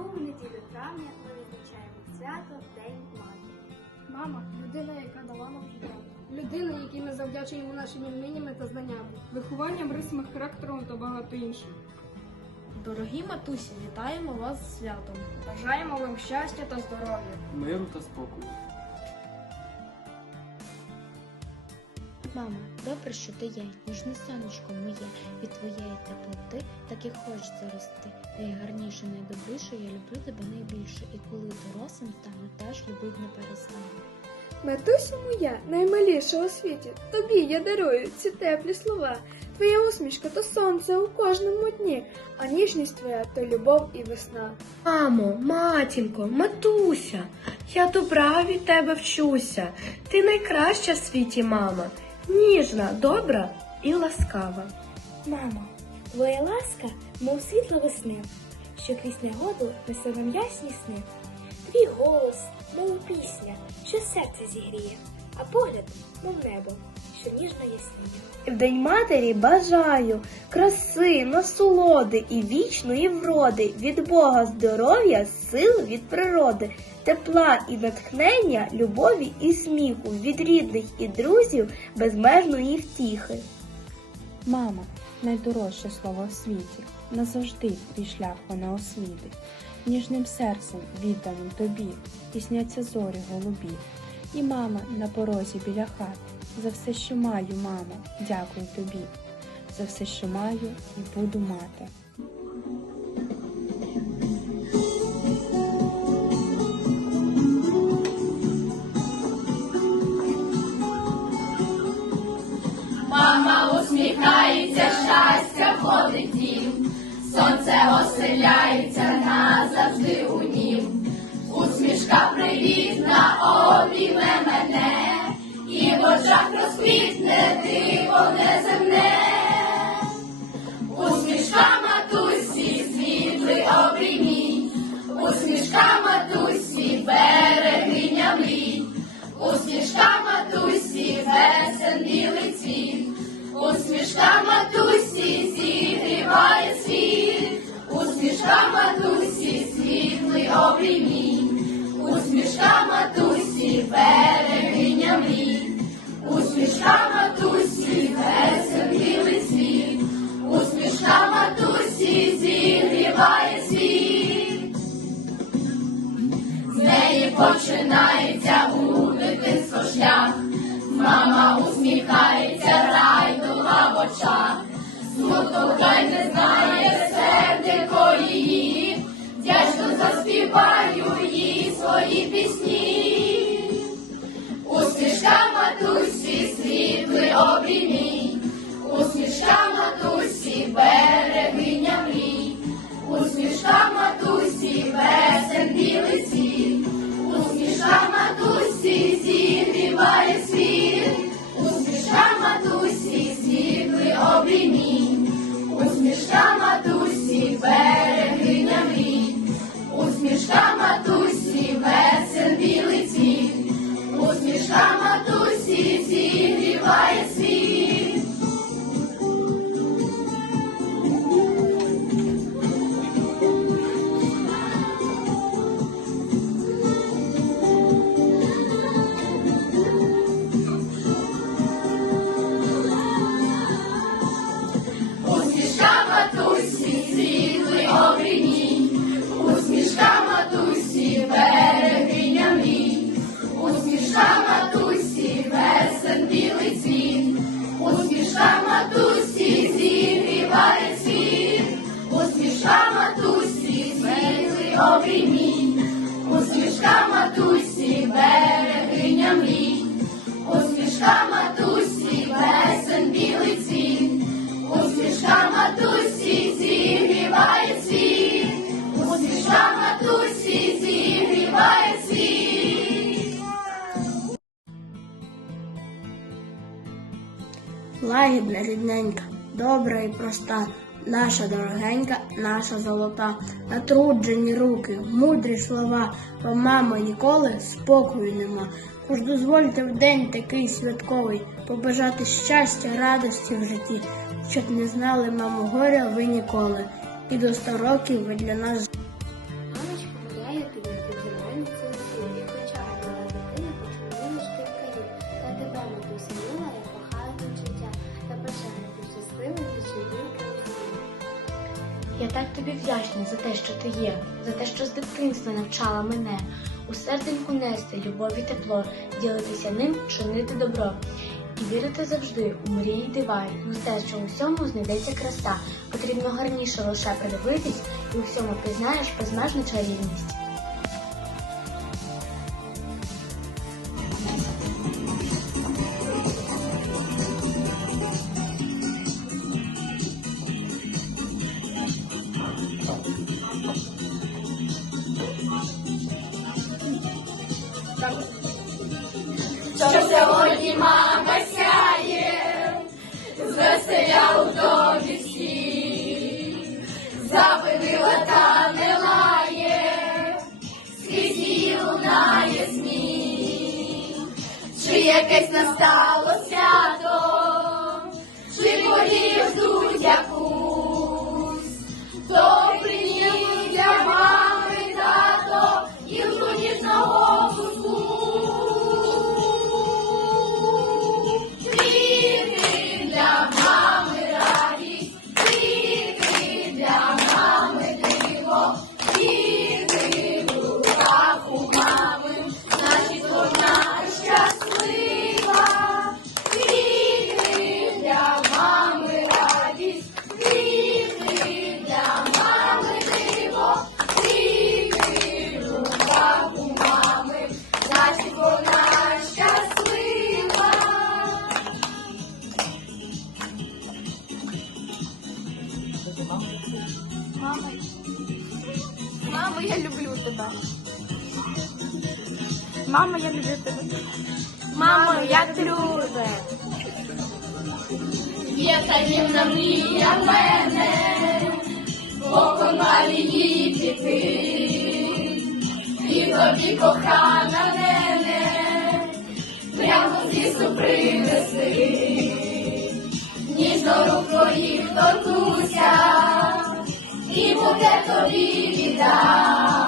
другу неділю травня ми відзначаємо свято День Матері. Мама людина, яка дала нам життя. Людина, якій ми завдячуємо нашими вміннями та знаннями. вихованням, рисами характеру та багато інших. Дорогі матусі, вітаємо вас з святом. Бажаємо вам щастя та здоров'я. миру та спокою. Мамо, добре, що ти є, ніжне сонечко моє, від твоєї теплоти так і хочеться рости. Найгарніше, найдобріше, я люблю тебе найбільше, і коли дорослим стану, теж любить не перестану. Матуся моя, наймаліша у світі, тобі я дарую ці теплі слова. Твоя усмішка то сонце у кожному дні, а ніжність твоя то любов і весна. Мамо, матінко, матуся, я добра від тебе вчуся. Ти найкраща в світі мама, ніжна, добра і ласкава. Мамо, твоя ласка, мов світло весни, що крізь негоду несе нам ясні сни. Твій голос, мов пісня, що серце зігріє, а погляд, мов небо, що ніжно ясніє. В День матері бажаю краси, насолоди і вічної вроди, від Бога здоров'я, сил від природи, тепла і натхнення, любові і сміху, від рідних і друзів безмежної втіхи. Мама, найдорожче слово в світі, назавжди твій шлях вона освітить. Ніжним серцем відданим тобі, і сняться зорі голубі. І мама на порозі біля хати, за все, що маю, мамо, дякую тобі, за все, що маю і буду мати. Оселяється назавжди у нім. Усмішка привітна обійме мене, і в очах розквітне диво неземне. Усмішка матусі, світлий обіймій, усмішка матусі, берегиня мрій. Усмішка матусі, весен білий цвіт, усмішка матусі усмішка матусі, берегиня мрій, усмішка матусі, весен білий цвіт, усмішка матусі зігріває світ. З неї починається у дитинство шлях. Мама усміхається, райдула в очах. Смуток хай не знає серденько її, їй свої пісні. Усмішка матусі, світлий обіймій, берегиня мій, усмішка матусі, весен білий цвіт. Усмішка матусі зігріває світ, усмішка матусі зігріває світ. Лагідна, рідненька, добра і проста, наша дорогенька, наша золота, натруджені руки, мудрі слова, бо мами ніколи спокою нема. Тож дозвольте в день такий святковий побажати щастя, радості в житті, щоб не знали, мамо, горя ви ніколи, і до ста років ви для нас Мамі Я так тобі вдячна за те, що ти є, за те, що з дитинства навчала мене. У серденьку нести любов і тепло, ділитися ним, чинити добро. І вірити завжди у мрії дивай. дива, і те, що у всьому знайдеться краса. Потрібно гарніше лише придивитись, і у всьому пізнаєш безмежну чарівність. Що сьогодні мама сяє, веселя у тобі всі, запинила та не лає, скрізь її лунає сміх, чи якесь настало свято, Мама, я люблю тебе. Мамо, як ти любиш? Є таємна мрія в мене, по каналі її піти, і тобі кохана мене, прямо з лісу принеси, ніжно рук твоїх торкнуся, і буде тобі біда.